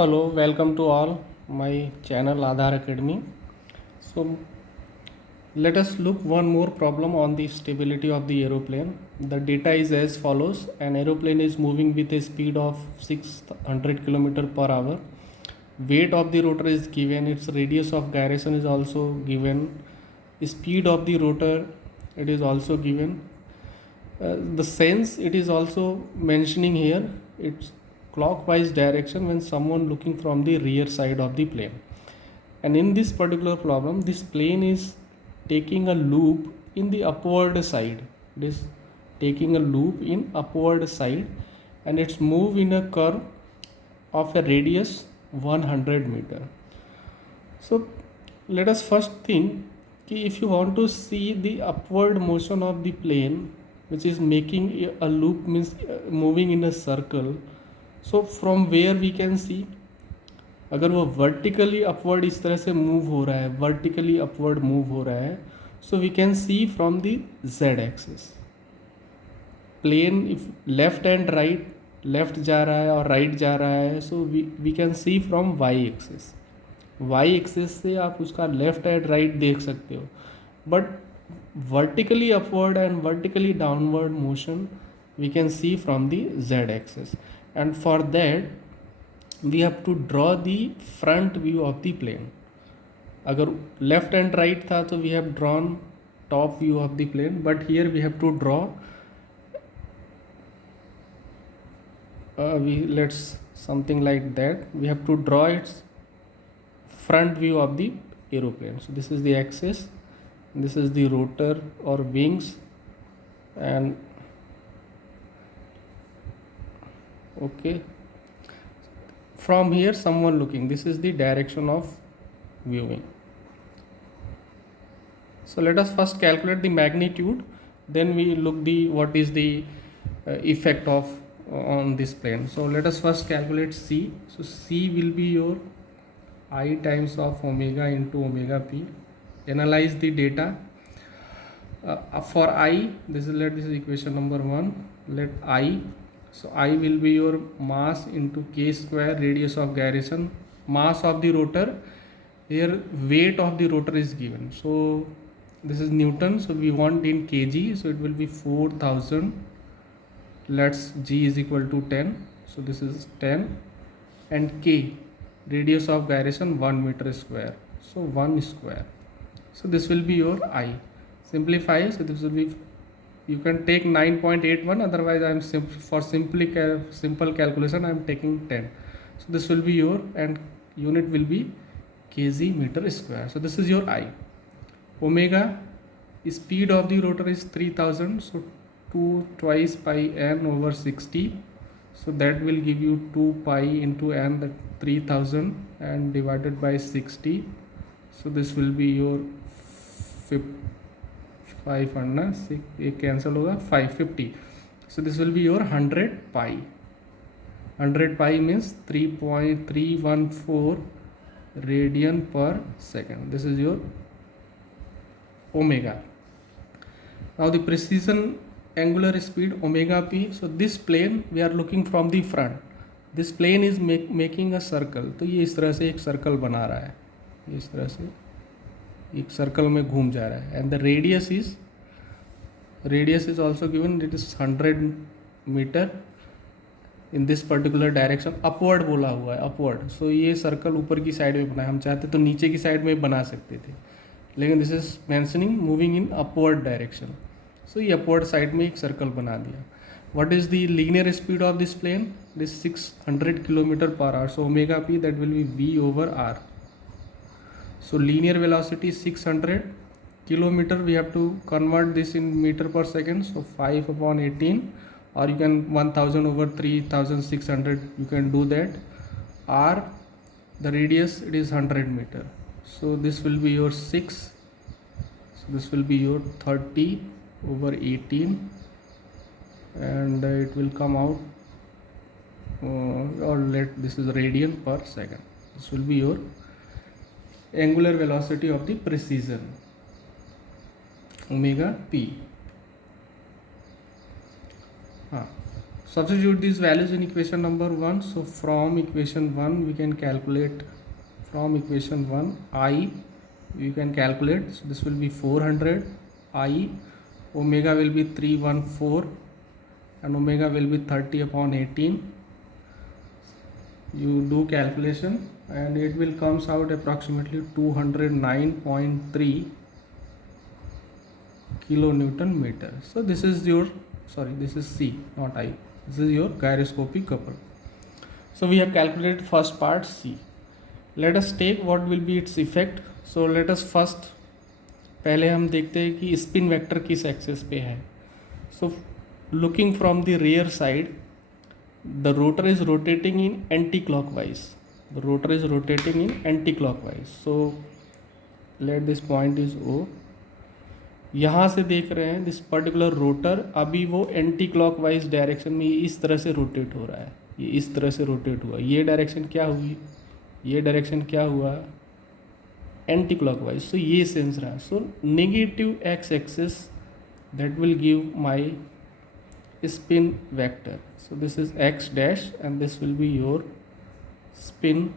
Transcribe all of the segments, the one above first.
Hello, welcome to all my channel Aadhar Academy. So let us look one more problem on the stability of the aeroplane. The data is as follows: an aeroplane is moving with a speed of 600 km per hour. Weight of the rotor is given, its radius of gyration is also given, speed of the rotor it is also given. The sense it is also mentioning here, it's clockwise direction when someone looking from the rear side of the plane. And in this particular problem, this plane is taking a loop in the upward side. It is taking a loop in upward side, and it's move in a curve of a radius 100 meter. So let us first think कि if you want to see the upward motion of the plane which is making a loop, means moving in a circle, so from where we can see, अगर वो vertically upward इस तरह से move हो रहा है, vertically upward move हो रहा है, so we can see from the Z axis plane. If left and right, left जा रहा है और राइट जा रहा है, so we can see from Y axis. Y axis से आप उसका लेफ्ट एंड राइट देख सकते हो, but vertically upward and vertically downward motion we can see from the Z axis. And for that we have to draw the front view of the plane. अगर left and right था तो we have drawn top view of the plane, but here we have to draw let's something like that, we have to draw its front view of the aeroplane. So this is the axis, this is the rotor or wings, and okay, from here someone looking, this is the direction of viewing. So let us first calculate the magnitude, then we look the what is the effect of on this plane. So let us first calculate C. So C will be your I times of omega into omega p. Analyze the data. For I, this is equation number 1. Let I, so I will be your mass into k square, radius of gyration, mass of the rotor. Here weight of the rotor is given, so this is Newton, so we want in kg, so it will be 4000. Let's g is equal to 10, so this is 10, and k, radius of gyration 1 meter square, so 1 square. So this will be your I. Simplify, so this will be, you can take 9.81, otherwise I am for simple calculation I am taking 10. So this will be your, and unit will be kg meter square. So this is your I. Omega, speed of the rotor is 3000, so 2 twice pi n over 60, so that will give you 2 pi into n, that 3000, and divided by 60, so this will be your 500, ये cancel होगा 550, so this will be your 100 pi. 100 pi means 3.314 radian per second. This is your omega. Now the precision angular speed omega p. So this plane we are looking from the front. This plane is making a circle. तो ये इस तरह से एक circle बना रहा है, इस तरह से एक सर्कल में घूम जा रहा है, and the radius is also given, it is 100 meter in this particular direction. upward बोला हुआ है, upward. So ये सर्कल ऊपर की साइड में बना है, हम चाहते तो नीचे की साइड में बना सकते थे, लेकिन this is mentioning moving in upward direction, so ये अपवर्ड साइड में एक सर्कल बना दिया. What is the linear speed of this plane? This 600 kilometre per hour, so omega P that will be v over r. So linear velocity 600 kilometer, we have to convert this in meter per second, so 5 upon 18, or you can 1000 over 3600, you can do that. R, the radius, it is 100 meter, so this will be your 6, so this will be your 30 over 18, and it will come out or this is radian per second. This will be your angular velocity of the precision omega p. Substitute these values in equation number 1. So from equation 1 we can calculate, from equation 1 I we can calculate, so this will be 400, I omega will be 314 and omega will be 30 upon 18. You do calculation and it will comes out approximately 209.3 kilonewton meter. So this is your, sorry, this is C, not I. This is your gyroscopic couple. So we have calculated first part C. Let us take what will be its effect. So let us first, पहले हम देखते हैं कि spin vector किस axis पे है. So looking from the rear side, the rotor is rotating in anti-clockwise. The rotor is rotating in anti-clockwise. So let this point is O. यहाँ से देख रहे हैं दिस पर्टिकुलर रोटर अभी वो एंटी क्लॉकवाइज डायरेक्शन में इस तरह से रोटेट हो रहा है. ये इस तरह से रोटेट हुआ. ये डायरेक्शन क्या हुई, ये डायरेक्शन क्या हुआ, एंटी क्लॉकवाइज. सो ये सेंस रहा. So negative x axis that will give my spin vector. So this is x dash and this will be your spin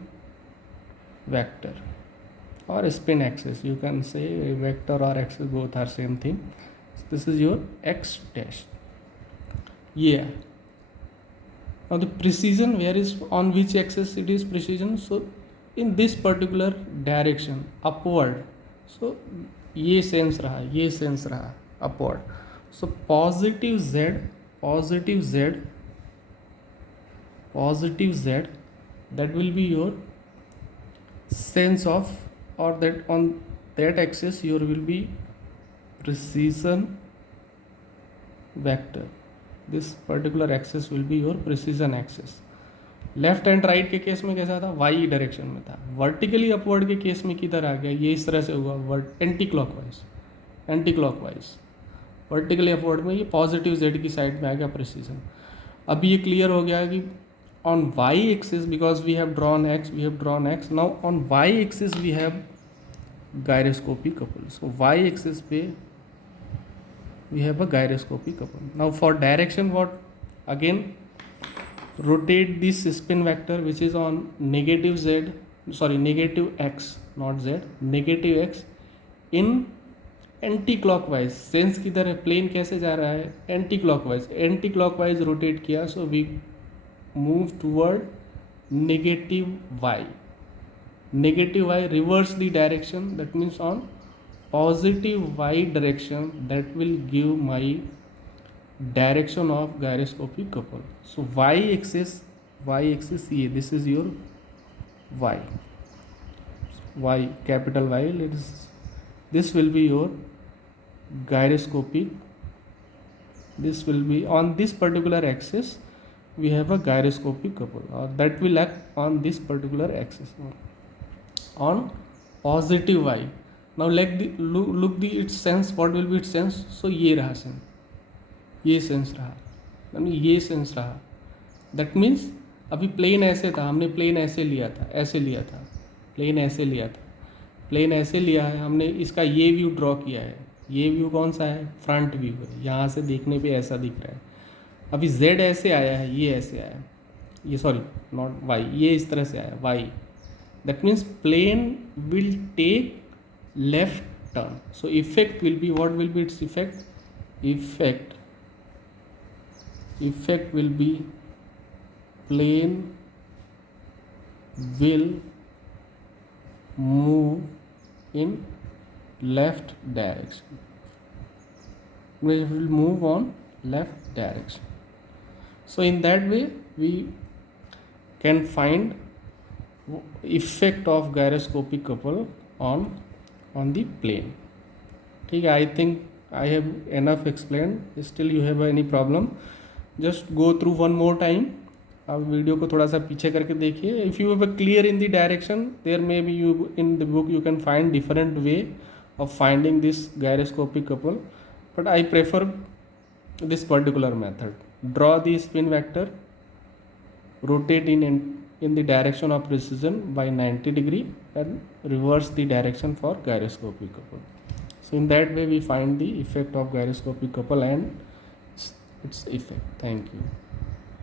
vector or spin axis. You can say vector or axis, both are same thing. So this is your x dash. Yeah. Now the precision, where is, on which axis it is precision? So in this particular direction, upward. So ये sense रहा, ये sense रहा upward. So positive z, positive z, positive z, that will be your sense of, or that on that axis your will be precision vector. This particular axis will be your precision axis. Left and right के case में कैसा था, Y direction में था. Vertically upward के case में किधर आ गया, ये इस तरह से हुआ, anti clockwise, anti clockwise. Vertically upward में ये पॉजिटिव जेड की साइड में आ गया प्रिसीजन. अब ये क्लियर हो गया कि on y axis, because we have drawn x, now on y axis we have gyroscopic couple. So y axis pe we have a gyroscopic couple. Now for direction, what, again rotate this spin vector which is on negative z, sorry negative x, not z, negative x in anti clockwise. Sense किधर है, plane कैसे जा रहा है, anti clockwise. Anti clockwise rotate किया, so we move toward negative y. Negative y, reverse the direction, that means on positive y direction, that will give my direction of gyroscopic couple. So y axis ये, this is your y, capital Y. This will be your gyroscopic. This will be on this particular axis. We have a gyroscopic couple, or that will act on this particular axis on positive y. Now look the its sense. What will be its sense? So ये रहा sense, ये sense रहा, यानी ये sense रहा. That means अभी plane ऐसे था, हमने प्लेन ऐसे लिया था, ऐसे लिया था, प्लेन ऐसे लिया था, प्लेन ऐसे लिया है हमने. इसका ये व्यू ड्रॉ किया है. ये व्यू कौन सा है, फ्रंट व्यू है. यहाँ से देखने पे ऐसा दिख रहा है. अभी z ऐसे आया है, ये ऐसे आया है, ये सॉरी नॉट y, ये इस तरह से आया y. That means plane will take left turn. So effect will be, what will be its effect, effect will be plane will move in left direction, will move on left direction. So in that way we can find effect of gyroscopic couple on the plane. ठीक है, I think I have enough explained. Still you have any problem, just go through one more time. आप video को थोड़ा सा पीछे करके देखिए. If you have a clear in the direction, there may be you in the book you can find different way of finding this gyroscopic couple, but I prefer this particular method. Draw the spin vector, rotate in the direction of precision by 90 degree and reverse the direction for gyroscopic couple. So in that way we find the effect of gyroscopic couple and its effect. Thank you.